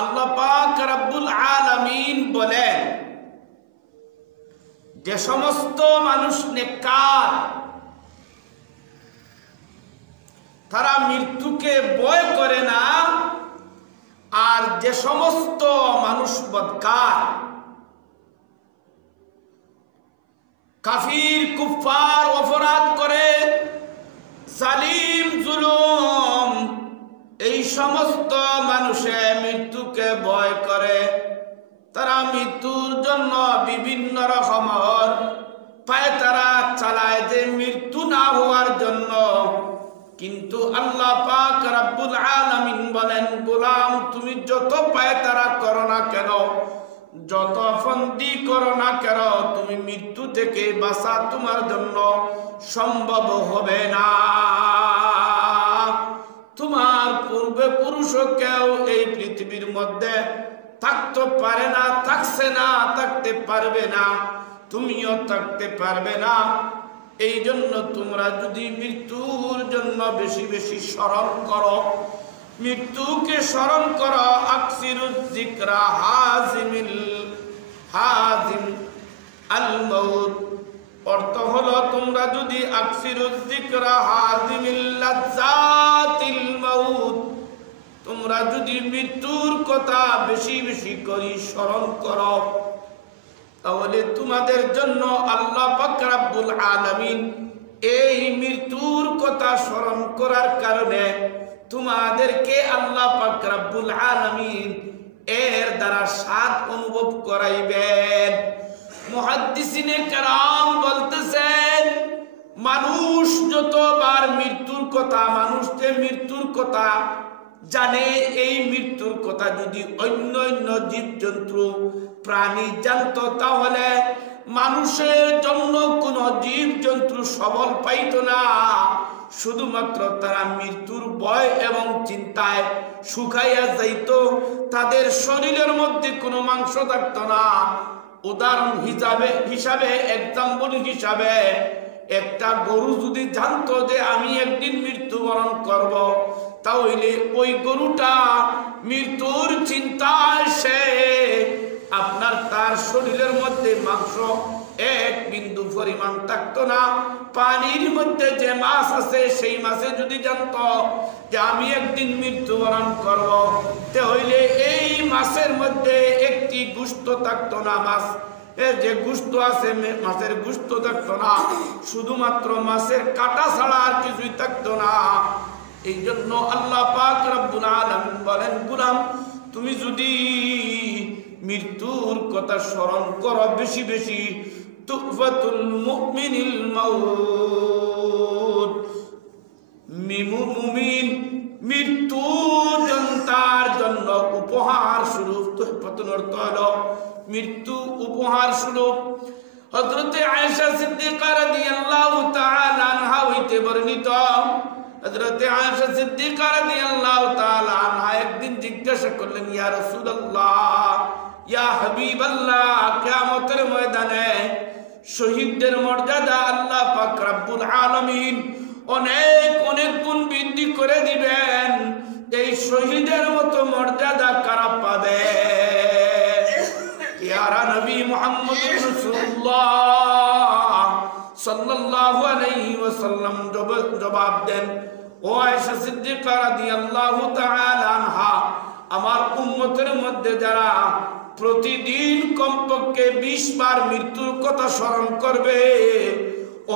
আল্লাহ পাক রব্বুল আলামিন বলেন যে সমস্ত মানুষ নেককার তারা মৃত্যুকে ভয় করে না, আর যে সমস্ত মানুষ বদকার কাফির কুফার অপরাধ করে জালিম জুলুম এই সমস্ত মানুষে মৃত্যুকে ভয় করে, তারা মৃত্যুর জন্য বিভিন্ন রকমের পায়তারা চালায় যে মৃত্যু না হওয়ার জন্য। কিন্তু আল্লাহ পাক রব্বুল আলামিন বলেন, গোলাম তুমি যত পায়তারা করো না কেন, যত ফন্দি করো না কেন, তুমি মৃত্যু থেকে বাঁচা তোমার জন্য সম্ভব হবে না। তোমার পূর্বে পুরুষ কেউ এই পৃথিবীর মধ্যে থাকতে পারে না, থাকছে না, থাকতে পারবে না, তুমিও থাকতে পারবে না। এই জন্য তোমরা যদি মৃত্যুর জন্য বেশি বেশি স্মরণ করো, মৃত্যুকে স্মরণ করো, আকসিরুজ যিকরা হাজিম আল মাউত, অর্থ হলো তোমরা যদি আকসিরুজ যিকরা হাজিমিল লাজ্জাতিল মাউত, তোমরা যদি মৃত্যুর কথা বেশি বেশি করে স্মরণ করো, তাহলে তোমাদের জন্য আল্লাহ পাক রব্বুল আলামিন এই মৃত্যুর কথা স্মরণ করার কারণে তোমাদেরকে আল্লাহ পাক রব্বুল আলামিন এর দ্বারা স্বাদ অনুভব করাইবেন। মুহাদ্দিসিনে কেরাম বলতেছেন, মানুষ যতবার মৃত্যুর কথা, মানুষ যে মৃত্যুর কথা জানে, এই মৃত্যুর কথা যদি অন্য অন্য জীবজন্তু প্রাণী জানত, তাহলে মানুষের জন্য কোন জীবজন্তু সবল পাইত না। শুধুমাত্র তারা মৃত্যুর ভয় এবং চিন্তায় শুকাইয়া যাইত, তাদের শরীরের মধ্যে কোনো মাংস থাকতো না। উদাহরণ হিসাবে এক্সাম্পল হিসাবে একটা গরু যদি জানতো যে আমি একদিন মৃত্যুবরণ করব, তাহলে ওই গরুটা মৃত্যুর চিন্তায় সে আপনার তার শরীরের মধ্যে মাংস এক বিন্দু পরিমাণ থাকতো না। পানির মধ্যে যে মাছ আছে, সেই মাছে যদি জানতো যে আমি একদিন মৃত্যুবরণ করব, তাহলে এই মাছের মধ্যে একটি গোশত থাকতো না। মাছ যে গোশত আছে, মাছের গোশত থাকতো না, শুধুমাত্র মাছের কাঁটা ছাড়া আর কিছুই থাকতো না। এই জন্য আল্লাহ পাক রব্বুল আলামিন বলেন, গোলাম তুমি যদি মৃত্যুর কথা স্মরণ করো বেশি বেশি, তুফাতুল মুমিনিল মাউত, মুমিন মৃত্যু তার জন্য উপহার স্বরূপ। তুফাতুল অর্থ হলো মৃত্যু উপহার স্বরূপ। হযরতে আয়েশা সিদ্দিকা রাদিয়াল্লাহু তাআলা আনহা হইতে বর্ণিত, হযরতে আয়েশা সিদ্দিকা রাদিয়াল্লাহু তাআলা আনহা একদিন জিজ্ঞাসা করলেন, ইয়া রাসূলুল্লাহ, ইয়া হাবিবাল্লাহ, কিয়ামতের ময়দানে শহীদদের মর্যাদা আল্লাহ পাক রব্বুল আলামিন অনেক অনেক গুণ বৃদ্ধি করে দিবেন, এই শহীদের মতো মর্যাদা কারা পাবে? প্যারা নবী মুহাম্মদ রাসূলুল্লাহ সাল্লাল্লাহু আলাইহি ওয়াসাল্লাম জবাব দেন, ও আয়েশা সিদ্দিকা রাদিয়াল্লাহু তাআলা আনহা, আমার উম্মতের মধ্যে যারা প্রতিদিন কমপক্ষে 20 বার মৃত্যুর কথা স্মরণ করবে,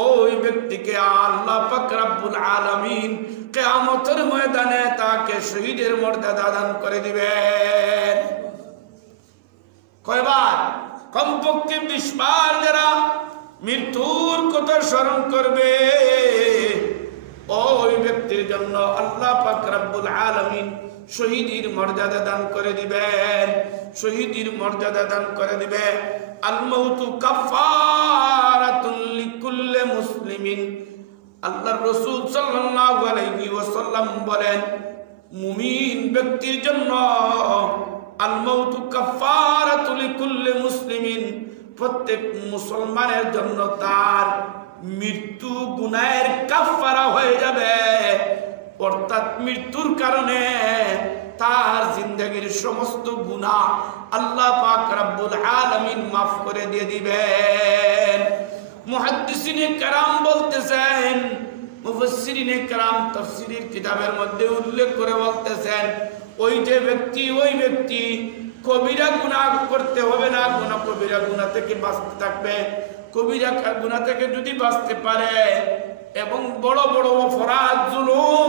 ওই ব্যক্তিকে আল্লাহ পাক রব্বুল আলামিন কিয়ামতের ময়দানে তাকে শহীদের মর্যাদা দান করে দিবেন। কয়বার? কমপক্ষে 20 বার যারা মৃত্যুর কথা স্মরণ করবে, ওই ব্যক্তির জন্য আল্লাহ পাক রব্বুল আলামিন শহীদের মর্যাদা দান করে দিবেন, শহীদের মর্যাদা দান করে দিবে। আল মাউতু কাফারাতুন লিকুল্লি মুসলিমিন, আল্লাহর রাসূল সাল্লাল্লাহু আলাইহি ওয়াসাল্লাম বলেন, মুমিন ব্যক্তির জন্য আল মাউতু কাফারাতুন লিকুল্লি মুসলিমিন, প্রত্যেক মুসলমানের জন্য তার মৃত্যু গুনাহের কাফারা হয়ে যাবে। অর্থাৎ মৃত্যুর কারণে তার জিন্দেগীর সমস্ত গুনাহ আল্লাহ পাক রব্বুল আলামিন মাফ করে দিয়ে দিবেন। মুহাদ্দিসিনে কেরাম বলতেছেন, মুফাসসিরিনে কেরাম তাফসীরের কিতাবের মধ্যে উল্লেখ করে বলতেছেন, ওই ব্যক্তি কবিরা গুনাহ করতে হবে না, কবিরা গুনাহ থেকে বাঁচতে থাকবে। কবিরা গুনাহ থেকে যদি বাঁচতে পারে এবং বড় বড় অপরাধ, জুলুম,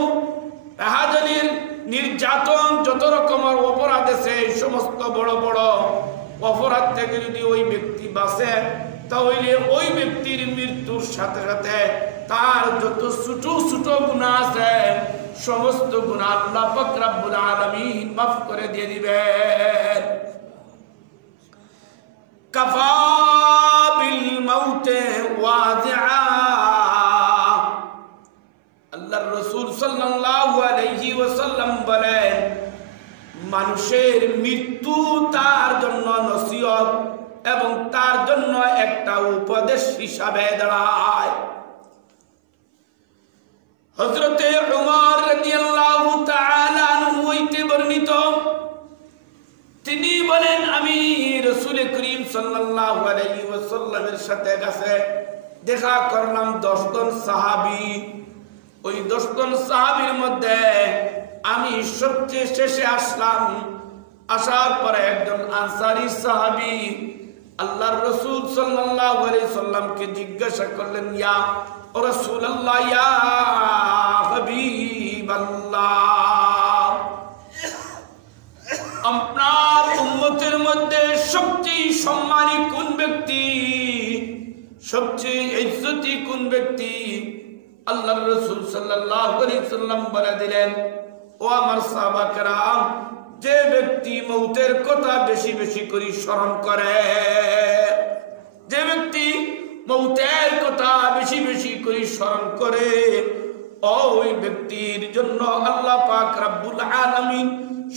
হাজারির নির্যাতন, যত রকমের অপরাধ আছে, এই সমস্ত বড় বড় অপরাধ থেকে যদি ওই ব্যক্তি বাঁচে, তাহলে ওই ব্যক্তির মৃত্যুর সাথে সাথে তার যত ছোট ছোট গুনাহ আছে সমস্ত গুনাহ আল্লাহ পাক রব্বুল আলামিন মাফ করে দিয়ে দিবেন। কাফা বিল মাউতে ওয়াজিআ, আল্লাহর রাসূল সাল্লাল্লাহু আলাইহি ওয়াসাল্লাম বলেন, মানুষের মৃত্যু তার জন্য নসিহত এবং তার জন্য একটা উপদেশ হিসাবে দাঁড়ায়। হযরতে উমর রাদিয়াল্লাহু তাআলা আনহু হইতে বর্ণিত, তিনি বলেন, আমি রাসূল করিম সাল্লাল্লাহু আলাইহি ওয়াসাল্লামের সাথে কাছে দেখা করলাম 10 জন সাহাবী। ওই 10 জন সাহাবীর মধ্যে আমি সবচেয়ে শেষে আসলাম। আসার পরে একজন আনসারী সাহাবী আল্লাহর রাসূল সাল্লাল্লাহু আলাইহি সাল্লামকে জিজ্ঞাসা করলেন, ইয়া রাসূলুল্লাহ, ইয়া হাবিবাল্লাহ, আপনার উম্মতের মধ্যে সবচেয়ে সম্মানী কোন ব্যক্তি, সবচেয়ে ইজ্জতি কোন ব্যক্তি? আল্লাহর রাসূল সাল্লাল্লাহু আলাইহি সাল্লাম বলে দিলেন, ও আমার সাহাবা কেরাম, যে ব্যক্তি মৌতের কথা বেশি বেশি করে স্মরণ করে, যে ব্যক্তি মৌতের কথা বেশি বেশি করে স্মরণ করে, ওই ব্যক্তির জন্য আল্লাহ পাক রব্বুল আলামিন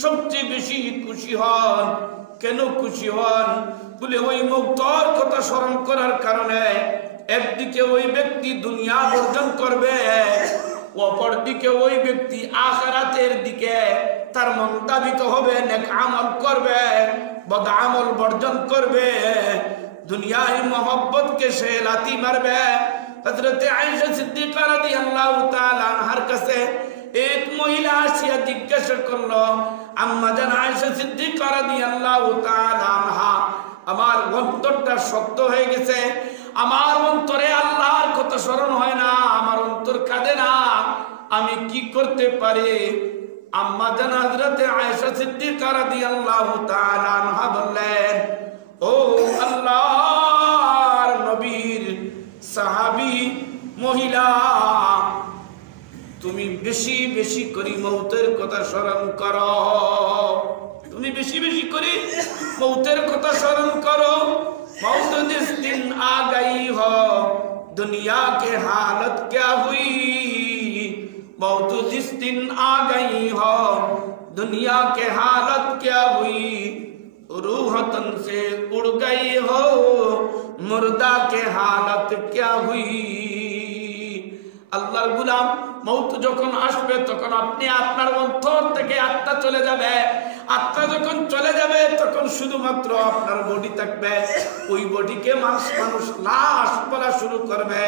সবচেয়ে বেশি খুশি হন। কেন খুশি হন? বলে ওই মৌতের কথা স্মরণ করার কারণে একদিকে ওই ব্যক্তি দুনিয়া বর্জন করবে, অপরদিকে ওই ব্যক্তি আখিরাতের দিকে তার মন ধাবিত হবে, নেক আমল করবে, বদ আমল বর্জন করবে, দুনিয়ার মহব্বতকে সে লাথি মারবে। হযরতে আয়েশা সিদ্দিকা রাদিয়াল্লাহু তাআলা আনহার কাছে এক মহিলা আসিয়া জিজ্ঞাসা করলো, আম্মা জান আয়েশা সিদ্দিকা রাদিয়াল্লাহু তাআলা আনহা, আমার অন্তরটা শক্ত হয়ে গেছে, আমার অন্তরে আল্লাহর কথা স্মরণ হয় না, আমার অন্তর কাঁদে না, আমি কি করতে পারি? আম্মা জান হযরতে আয়েশা সিদ্দিকা রাদিয়াল্লাহু তাআলা আনহা বললেন, ও আল্লাহর নবীর সাহাবী মহিলা, তুমি বেশি বেশি করে মৌতের কথা স্মরণ করো, তুমি বেশি বেশি করে মৌতের কথা স্মরণ করো। मौत जिस दिन आ गई हो दुनिया के हालत क्या हुई, मौत जिस दिन आ गई हो दुनिया के हालत क्या हुई, रूह तन से उड़ गई हो मुर्दा के हालत क्या हुई। আল্লাহর গোলাম, মৌত যখন আসবে তখন আপনি আপনার অন্তর থেকে আত্মা চলে যাবে, আত্মা যখন চলে যাবে তখন শুধুমাত্র আপনার বডি থাকবে, ওই বডিকে মানুষ লাশ বলা শুরু করবে।